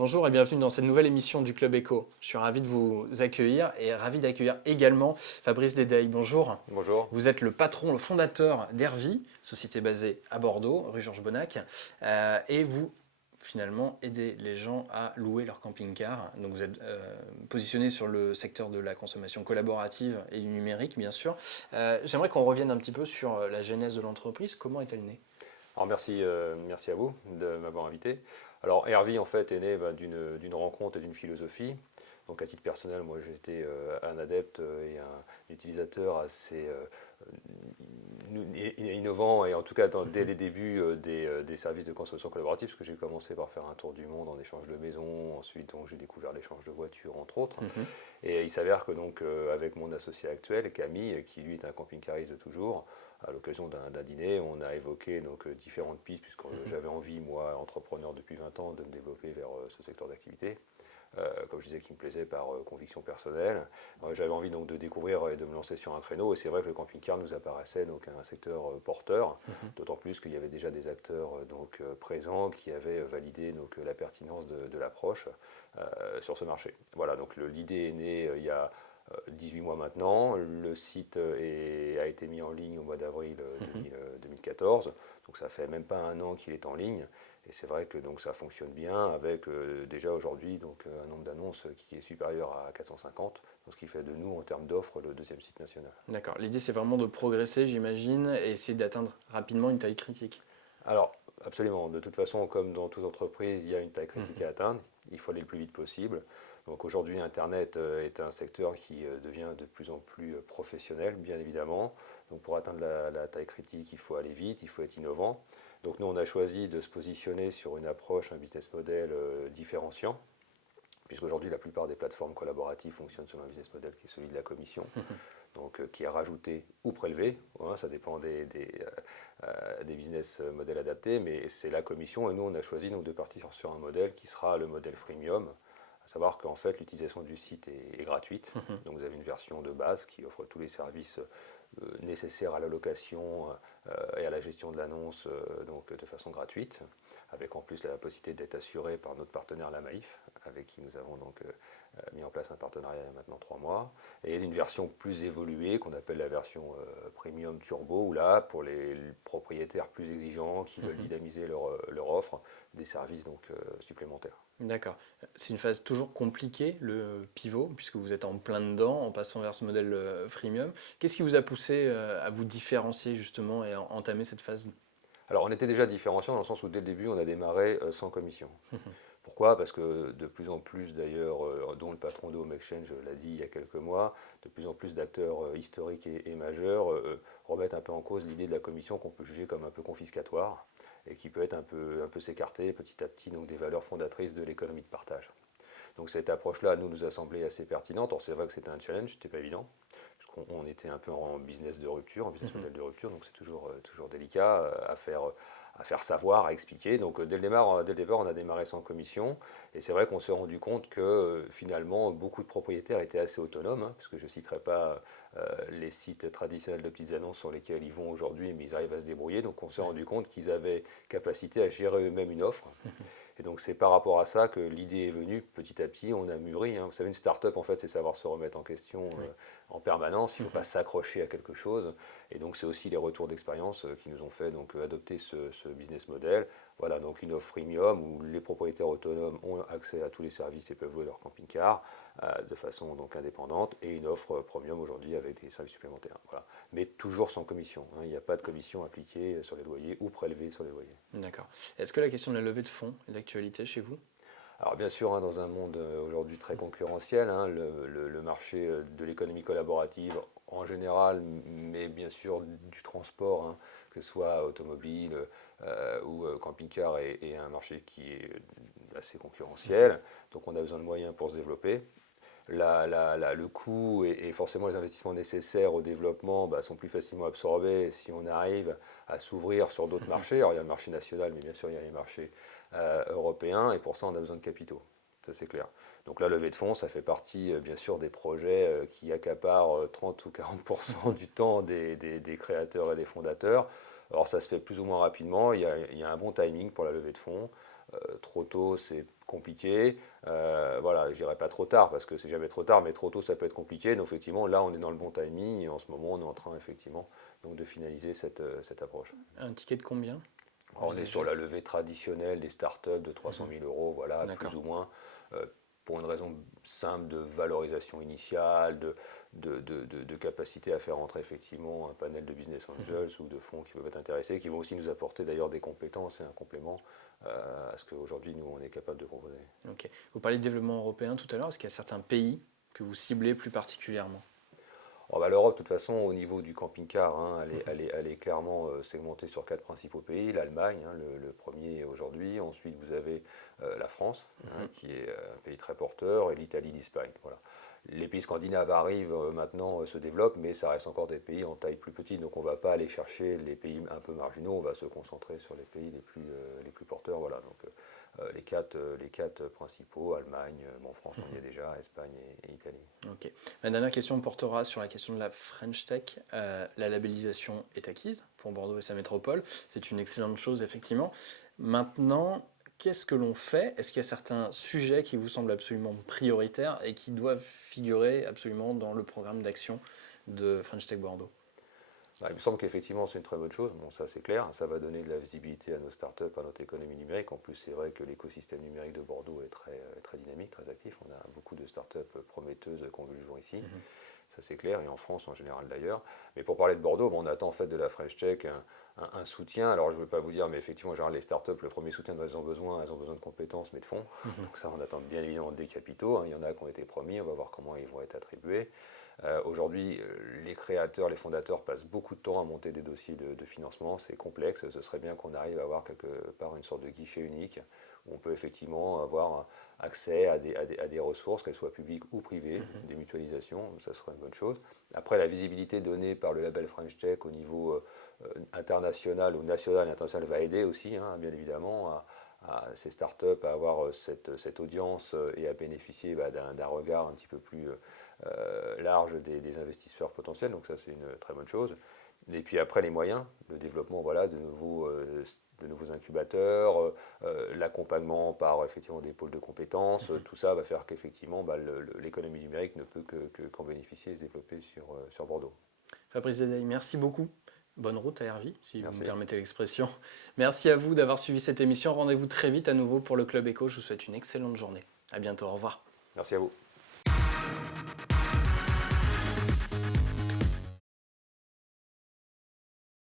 Bonjour et bienvenue dans cette nouvelle émission du Club Echo. Je suis ravi de vous accueillir et ravi d'accueillir également Fabrice Dedeil. Bonjour. Bonjour. Vous êtes le patron, le fondateur d'Hervy, société basée à Bordeaux, rue Georges Bonnac, et vous finalement aidez les gens à louer leur camping-car. Donc vous êtes positionné sur le secteur de la consommation collaborative et du numérique, bien sûr. J'aimerais qu'on revienne un petit peu sur la genèse de l'entreprise. Comment est-elle née? Alors merci à vous de m'avoir invité. Alors Hervy en fait est né d'une rencontre et d'une philosophie. Donc à titre personnel, moi j'étais un adepte et un utilisateur assez innovant et en tout cas dès les débuts des services de consommation collaborative, parce que j'ai commencé par faire un tour du monde en échange de maison, ensuite donc j'ai découvert l'échange de voitures entre autres. Mhm. Et il s'avère que donc avec mon associé actuel, Camille, qui lui est un camping-cariste de toujours, à l'occasion d'un dîner, on a évoqué donc différentes pistes, puisque j'avais envie, moi, entrepreneur depuis 20 ans, de me développer vers ce secteur d'activité. Comme je disais, qui me plaisait par conviction personnelle. J'avais envie donc de découvrir et de me lancer sur un créneau, et c'est vrai que le camping-car nous apparaissait donc un secteur porteur, d'autant plus qu'il y avait déjà des acteurs présents qui avaient validé donc la pertinence de l'approche sur ce marché. Voilà, donc l'idée est née il y a 18 mois maintenant. Le site a été mis en ligne au mois d'avril 2014, donc ça fait même pas un an qu'il est en ligne. Et c'est vrai que donc ça fonctionne bien avec déjà aujourd'hui donc un nombre d'annonces qui est supérieur à 450, donc ce qui fait de nous en termes d'offres le deuxième site national. D'accord. L'idée, c'est vraiment de progresser, j'imagine, et essayer d'atteindre rapidement une taille critique. Alors absolument, de toute façon comme dans toute entreprise il y a une taille critique Mhm. à atteindre, il faut aller le plus vite possible. Donc aujourd'hui Internet est un secteur qui devient de plus en plus professionnel bien évidemment. Donc pour atteindre la taille critique il faut aller vite, il faut être innovant. Donc nous on a choisi de se positionner sur une approche, un business model différenciant, puisqu'aujourd'hui la plupart des plateformes collaboratives fonctionnent selon un business model qui est celui de la commission, donc qui est rajouté ou prélevé, voilà, ça dépend des business modèles adaptés, mais c'est la commission et nous on a choisi donc de partir sur un modèle qui sera le modèle freemium, à savoir qu'en fait l'utilisation du site est gratuite, donc vous avez une version de base qui offre tous les services nécessaires à la location et à la gestion de l'annonce donc de façon gratuite, avec en plus la possibilité d'être assuré par notre partenaire la Maïf, avec qui nous avons donc mis en place un partenariat il y a maintenant 3 mois, et une version plus évoluée qu'on appelle la version Premium Turbo, où là, pour les propriétaires plus exigeants qui veulent dynamiser leur offre, des services donc supplémentaires. D'accord. C'est une phase toujours compliquée, le pivot, puisque vous êtes en plein dedans, en passant vers ce modèle freemium. Qu'est-ce qui vous a poussé à vous différencier justement et à entamer cette phase? Alors on était déjà différenciant dans le sens où dès le début on a démarré sans commission. Pourquoi? Parce que de plus en plus d'ailleurs, dont le patron de Home Exchange l'a dit il y a quelques mois, de plus en plus d'acteurs historiques et majeurs remettent un peu en cause l'idée de la commission qu'on peut juger comme un peu confiscatoire et qui peut être un peu s'écarter petit à petit donc des valeurs fondatrices de l'économie de partage. Donc cette approche-là, nous a semblé assez pertinente. Or c'est vrai que c'était un challenge, c'était pas évident, puisqu'on était un peu en business de rupture, en business model de rupture, donc c'est toujours délicat à faire savoir, à expliquer. Donc dès le départ, on a démarré sans commission, et c'est vrai qu'on s'est rendu compte que finalement beaucoup de propriétaires étaient assez autonomes, hein, parce que je ne citerai pas les sites traditionnels de petites annonces sur lesquels ils vont aujourd'hui, mais ils arrivent à se débrouiller. Donc on s'est rendu compte qu'ils avaient capacité à gérer eux-mêmes une offre. Et donc c'est par rapport à ça que l'idée est venue petit à petit, on a mûri, hein. Vous savez, une start-up, en fait, c'est savoir se remettre en question Oui. en permanence, il ne faut pas s'accrocher à quelque chose. Et donc c'est aussi les retours d'expérience qui nous ont fait donc, adopter ce business model. Voilà, donc une offre freemium où les propriétaires autonomes ont accès à tous les services et peuvent louer leur camping-car de façon donc indépendante, et une offre premium aujourd'hui avec des services supplémentaires. Voilà. Mais toujours sans commission, hein. Il n'y a pas de commission appliquée sur les loyers ou prélevée sur les loyers. D'accord. Est-ce que la question de la levée de fonds est d'actualité chez vous? Alors bien sûr, hein, dans un monde aujourd'hui très concurrentiel, hein, le marché de l'économie collaborative en général, mais bien sûr du transport, hein, que ce soit automobile ou camping-car, est un marché qui est assez concurrentiel. Donc on a besoin de moyens pour se développer. Le coût et forcément les investissements nécessaires au développement sont plus facilement absorbés si on arrive à s'ouvrir sur d'autres marchés. Alors il y a le marché national, mais bien sûr il y a les marchés européens, et pour ça on a besoin de capitaux, ça c'est clair. Donc la levée de fonds, ça fait partie bien sûr des projets qui accaparent 30 ou 40% du temps des créateurs et des fondateurs. Alors ça se fait plus ou moins rapidement, il y a un bon timing pour la levée de fonds. Trop tôt, c'est compliqué. Voilà, je dirais pas trop tard parce que c'est jamais trop tard, mais trop tôt ça peut être compliqué. Donc effectivement, là on est dans le bon timing et en ce moment on est en train effectivement donc, de finaliser cette approche. Un ticket de combien Alors, on est sur envisagé? la levée traditionnelle des startups de 300 000 euros, voilà, plus D'accord. ou moins, pour une raison simple de valorisation initiale, de capacité à faire entrer effectivement un panel de business angels ou de fonds qui peuvent être intéressés, qui vont aussi nous apporter d'ailleurs des compétences et un complément à ce qu'aujourd'hui nous on est capable de proposer. Ok. Vous parliez de développement européen tout à l'heure. Est-ce qu'il y a certains pays que vous ciblez plus particulièrement? Oh, bah, l'Europe, de toute façon, au niveau du camping-car, hein, elle est clairement segmentée sur quatre principaux pays. L'Allemagne, hein, le premier aujourd'hui. Ensuite, vous avez la France, hein, qui est un pays très porteur, et l'Italie, l'Espagne. Voilà. Les pays scandinaves arrivent maintenant, se développent, mais ça reste encore des pays en taille plus petite. Donc on ne va pas aller chercher les pays un peu marginaux, on va se concentrer sur les pays les plus porteurs. Voilà. Donc les quatre principaux, Allemagne, bon, France on y est déjà, Espagne et Italie. Ok. Ma dernière question portera sur la question de la French Tech. La labellisation est acquise pour Bordeaux et sa métropole. C'est une excellente chose, effectivement. Maintenant, qu'est-ce que l'on fait? Est-ce qu'il y a certains sujets qui vous semblent absolument prioritaires et qui doivent figurer absolument dans le programme d'action de French Tech Bordeaux? Bah, il me semble qu'effectivement c'est une très bonne chose, bon ça c'est clair, ça va donner de la visibilité à nos startups, à notre économie numérique. En plus c'est vrai que l'écosystème numérique de Bordeaux est très dynamique, très actif, on a beaucoup de startups prometteuses qui ont vu le jour ici, ça c'est clair, et en France en général d'ailleurs. Mais pour parler de Bordeaux, bon, on attend en fait de la French Tech un soutien, alors je ne veux pas vous dire, mais effectivement en général les startups, le premier soutien dont elles ont besoin de compétences mais de fonds, donc ça on attend bien évidemment des capitaux, hein. Il y en a qui ont été promis, on va voir comment ils vont être attribués. Aujourd'hui, les créateurs, les fondateurs passent beaucoup de temps à monter des dossiers de financement. C'est complexe. Ce serait bien qu'on arrive à avoir quelque part une sorte de guichet unique où on peut effectivement avoir accès à des ressources, qu'elles soient publiques ou privées, des mutualisations. Ça serait une bonne chose. Après, la visibilité donnée par le label French Tech au niveau international ou national et international va aider aussi, hein, bien évidemment, à ces startups à avoir cette audience et à bénéficier d'un regard un petit peu plus large des investisseurs potentiels, donc ça c'est une très bonne chose. Et puis après les moyens, le développement voilà, de nouveaux incubateurs, l'accompagnement par effectivement des pôles de compétences, tout ça va faire qu'effectivement l'économie numérique ne peut qu'en bénéficier et se développer sur Bordeaux. Fabrice Dedaye, merci beaucoup. Bonne route à Hervy, si vous Merci. me permettez l'expression. Merci à vous d'avoir suivi cette émission. Rendez-vous très vite à nouveau pour le Club Éco. Je vous souhaite une excellente journée. À bientôt, au revoir. Merci à vous.